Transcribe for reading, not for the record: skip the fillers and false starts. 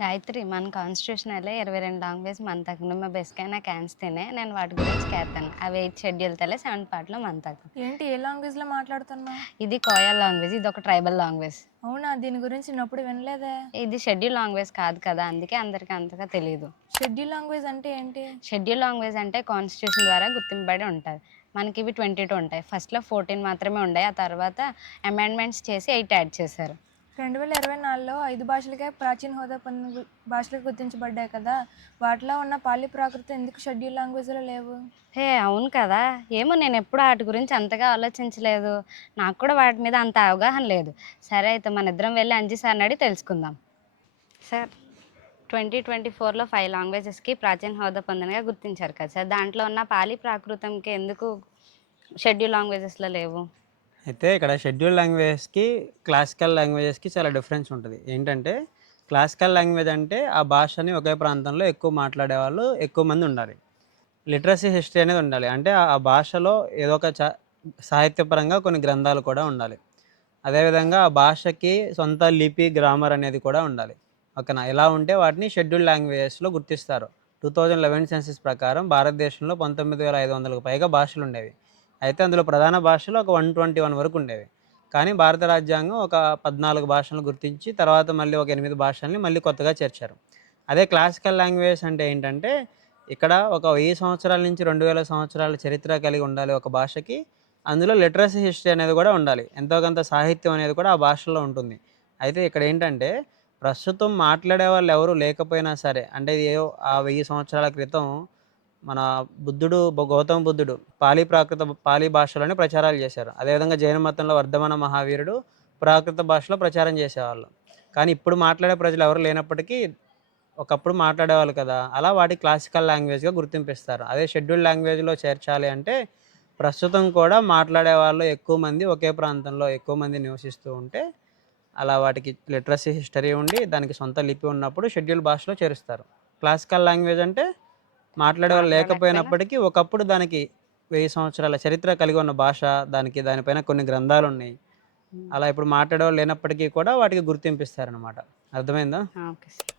गायत्री मन constitution అಲ್ಲೇ 22 language మంతకు ನಿಮ್ಮ ಬೆಸ್ಕೈನ ಕ್ಯಾನ್ಸ್ತೇನೆ నేను వాటి గురించి ಕೇಳ್ತಾను అవి 8 షెడ్యూల్ తలే 7 పార్ట్లో మంతకు ఏంటి ఏ లాంగ్వేజ్లో మాట్లాడుతున్నావు? ఇది కోయా లాంగ్వేజ్ ఇది ఒక ట్రైబల్ లాంగ్వేజ్ అవునా, దీని గురించి నేనప్పుడు వినలేదే. ఇది షెడ్యూల్ లాంగ్వేజ్ కాదు కదా అందుకే అందరికీ అంతగా తెలియదు షెడ్యూల్ లాంగ్వేజ్ అంటే ఏంటి? షెడ్యూల్ లాంగ్వేజ్ అంటే కాన్స్టిట్యూషన్ ద్వారా గుర్తింపబడి ఉంటుంది మనకి ఇవి 22 ఉంటాయి ఫస్ట్లో 14 మాత్రమే ఉన్నాయి ఆ తర్వాత అమెండ్మెంట్స్ చేసి 8 యాడ్ చేశారు 2024లో 5 భాషలకే ప్రాచీన హోదా పొందిన భాషలకు గుర్తించబడ్డాయి కదా, వాటిలో ఉన్న పాలి ప్రాకృతం ఎందుకు షెడ్యూల్ లాంగ్వేజ్లో లేవు? హే అవును కదా ఏమో నేను ఎప్పుడు వాటి గురించి అంతగా ఆలోచించలేదు నాకు కూడా వాటి మీద అంత అవగాహన లేదు సరే అయితే మన ఇద్దరం వెళ్ళి అంజీ సార్ని అడిగి తెలుసుకుందాం సార్ 2024లో 5 లాంగ్వేజెస్కి ప్రాచీన హోదా పొందినగా గుర్తించారు కదా సార్ దాంట్లో ఉన్న పాలి ప్రాకృతంకి ఎందుకు షెడ్యూల్ లాంగ్వేజెస్లో లేవు అయితే ఇక్కడ షెడ్యూల్ లాంగ్వేజెస్కి క్లాసికల్ లాంగ్వేజెస్కి చాలా డిఫరెన్స్ ఉంటుంది. ఏంటంటే క్లాసికల్ లాంగ్వేజ్ అంటే ఆ భాషని ఒకే ప్రాంతంలో ఎక్కువ మాట్లాడే వాళ్ళు ఎక్కువ మంది ఉండాలి. లిటరసీ హిస్టరీ అనేది ఉండాలి. అంటే ఆ భాషలో ఏదో ఒక సాహిత్యపరంగా కొన్ని గ్రంథాలు కూడా ఉండాలి. అదేవిధంగా ఆ భాషకి సొంత లిపి గ్రామర్ అనేది కూడా ఉండాలి. ఓకేనా, ఇలా ఉంటే వాటిని షెడ్యూల్ లాంగ్వేజెస్లో గుర్తిస్తారు. 2011 సెన్సస్ ప్రకారం భారతదేశంలో 19,500కు పైగా భాషలు ఉండేవి. అయితే అందులో ప్రధాన భాషలు ఒక 121 వరకు ఉండేవి. కానీ భారత రాజ్యాంగం ఒక 14 భాషలను గుర్తించి తర్వాత మళ్ళీ ఒక 8 భాషల్ని మళ్ళీ కొత్తగా చేర్చారు. అదే క్లాసికల్ లాంగ్వేజ్ అంటే ఏంటంటే ఇక్కడ ఒక 1000 సంవత్సరాల నుంచి 2000 సంవత్సరాల చరిత్ర కలిగి ఉండాలి ఒక భాషకి. అందులో లిటరసీ హిస్టరీ అనేది కూడా ఉండాలి. ఎంతో కొంత సాహిత్యం అనేది కూడా ఆ భాషలో ఉంటుంది. అయితే ఇక్కడ ఏంటంటే ప్రస్తుతం మాట్లాడే వాళ్ళు ఎవరు లేకపోయినా సరే అంటే ఏవో ఆ 1000 సంవత్సరాల క్రితం మన బుద్ధుడు గౌతమ బుద్ధుడు పాలీ భాషలోనే ప్రచారాలు చేశారు. అదేవిధంగా జైన మతంలో వర్ధమాన మహావీరుడు ప్రాకృత భాషలో ప్రచారం చేసేవాళ్ళు. కానీ ఇప్పుడు మాట్లాడే ప్రజలు ఎవరు లేనప్పటికీ ఒకప్పుడు మాట్లాడేవాళ్ళు కదా, అలా వాటి క్లాసికల్ లాంగ్వేజ్గా గుర్తింపిస్తారు. అదే షెడ్యూల్ లాంగ్వేజ్లో చేర్చాలి అంటే ప్రస్తుతం కూడా మాట్లాడే వాళ్ళు ఎక్కువ మంది ఒకే ప్రాంతంలో ఎక్కువ మంది నివసిస్తూ ఉంటే అలా వాటికి లిటరసీ హిస్టరీ ఉండి దానికి సొంత లిపి ఉన్నప్పుడు షెడ్యూల్ భాషలో చేరుస్తారు. క్లాసికల్ లాంగ్వేజ్ అంటే మాట్లాడేవాళ్ళు మాట్లాడలేకపోయినా లేకపోయినప్పటికీ ఒకప్పుడు దానికి 1000 సంవత్సరాల చరిత్ర కలిగి ఉన్న భాష, దానిపైన కొన్ని గ్రంథాలు ఉన్నాయి. అలా ఇప్పుడు మాట్లాడేవాళ్ళు లేనప్పటికీ కూడా వాటికి గుర్తింపిస్తారనమాట. అర్థమైందా? Okay sir